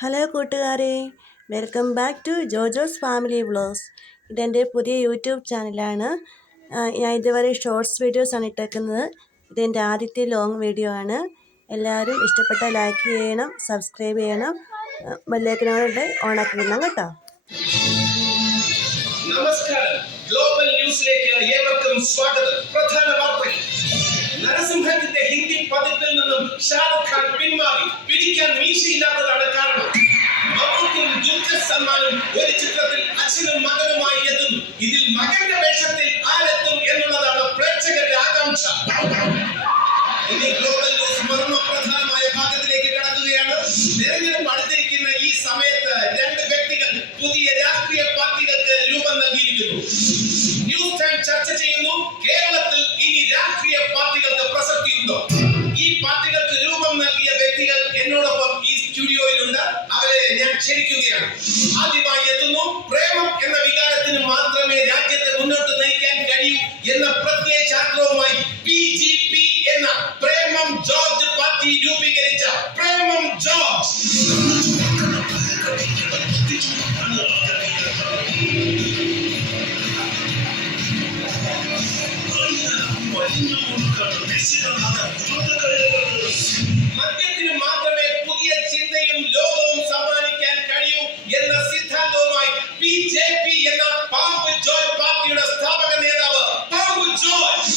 Hello കൂട്ടുകാരെ, welcome back to Jojo's family vlogs. ഇതെൻ്റെ പുതിയ യൂട്യൂബ് ചാനലാണ്. ഞാൻ ഇതുവരെ ഷോർട്സ് വീഡിയോസാണ് ഇട്ടേക്കുന്നത്. ഇതെൻ്റെ ആദ്യത്തെ ലോങ് വീഡിയോ ആണ്. എല്ലാവരും ഇഷ്ടപ്പെട്ടാൽ ലൈക്ക് ചെയ്യണം, സബ്സ്ക്രൈബ് ചെയ്യണം, ബെല്ലൈക്കനോടെ ഓണാക്കി വിടണം കേട്ടോ. നമസ്കാരം, ഗ്ലോബൽ ന്യൂസിലേക്ക് ഏവർക്കും സ്വാഗതം. പ്രധാന വാർത്തകൾ. നരസിംഹത്തിന്റെ ഹിന്ദി പതിപ്പിൽ നിന്നും ഷാരൂഖ് ഖാൻ പിന്മാറി. പിടിക്കാൻ മീശയില്ലാത്തതാണ് കാരണം. മമ്മൂട്ടിയും ദുൽഖർ സൽമാനും ഒരു ചിത്രത്തിൽ അച്ഛനും മകനുമായി എത്തുന്നു. ഇതിൽ മകന്റെ വേഷത്തിൽ ആരെത്തും എന്നുള്ളതാണ് പ്രേക്ഷകരുടെ ആകാംക്ഷ. ഇനി ഗ്ലോബൽ ന്യൂസ് മർമ്മപ്രധാനമായ ഭാഗത്തിലേക്ക് കടക്കുകയാണ്. തെരഞ്ഞെടുപ്പ് അടുത്തിരിക്കുന്ന ഈ സമയത്ത് രണ്ട് വ്യക്തികൾ പുതിയ രാഷ്ട്രീയ പാർട്ടികൾക്ക് രൂപം നൽകിയിരിക്കുന്നു. ന്യൂസ് ടൈം ചർച്ച ചെയ്യുന്നു, കേരളത്തിൽ ഇനി രാഷ്ട്രീയ പാർട്ടികൾക്ക് പ്രസക്തിയുണ്ടോ? ഈ പാർട്ടികൾക്ക് രൂപം നൽകിയ വ്യക്തികൾ എന്നോടൊപ്പം ഈ സ്റ്റുഡിയോയിലുണ്ട്. അവരെ ഞാൻ ക്ഷണിക്കുകയാണ്. ആദ്യമായി എത്തുന്നു, പ്രേമം എന്ന വികാരത്തിന് മാത്രമേ രാജ്യത്തെ മുന്നോട്ട് നയിക്കാൻ കഴിയൂ എന്ന പ്രത്യയശാസ്ത്രവുമായി BJP എന്ന പ്രേമം ജോർജ് പാർട്ടി രൂപീകരിച്ച പ്രേമം ജോർജ്. മദ്യത്തിന് മാത്രമേ പുതിയ ചിന്തയും ലോകവും സമ്മാനിക്കാൻ കഴിയൂ എന്ന സിദ്ധാന്തവുമായി BJP എന്ന പാമ്പ് ജോർജ് പാർട്ടിയുടെ സ്ഥാപക നേതാവ് പാമ്പ് ജോർജ്.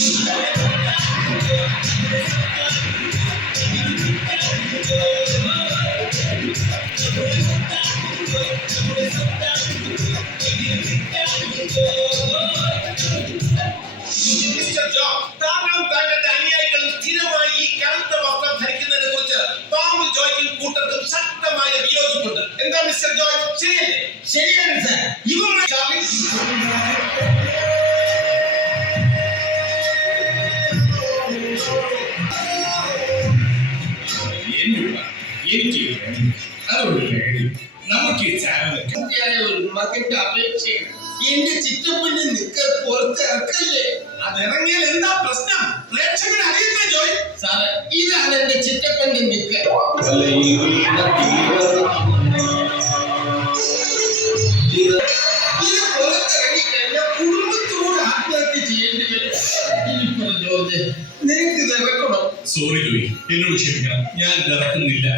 മിസ്റ്റർ ജോർജ്, താങ്കളും താങ്കളുടെ അനുയായികളും സ്ഥിരമായി ഈ കറുത്ത വസ്ത്രം ധരിക്കുന്നതിനെ കുറിച്ച് പാമ്പ് ജോർജും കൂട്ടർക്കും ശക്തമായ വിയോജിപ്പുണ്ട്. എന്താ മിസ്റ്റർ ജോർജ്, ശരിയല്ലേ? ശരിയാണ് സാർ. നമുക്ക് ഈ ചാനൽ ഒരു മകന്റെ അപേക്ഷയാണ്. എന്റെ ചിറ്റപ്പന്റെ നിക്കർ പുറത്ത് ഇറക്കല്ലേ. അതിറങ്ങിയാൽ എന്താ പ്രശ്നം? പ്രേക്ഷകർ അറിയട്ടെ ജോയ്. സാറ്, ഇതാണ് എന്റെ ചിറ്റപ്പന്റെ നിക്കർ. ഇത് പുറത്തിറങ്ങി കഴിഞ്ഞാൽ കുടുംബത്തോട് ആത്മഹത്യ ചെയ്യേണ്ടി വരും. ഇനിയിപ്പോ ജോർജ്, നിനക്ക് ഇത് ഇറക്കണം. സോറി ജോയ്, എന്നോട് ക്ഷമിക്കണം, ഞാൻ ഇത് ഇറക്കുന്നില്ല.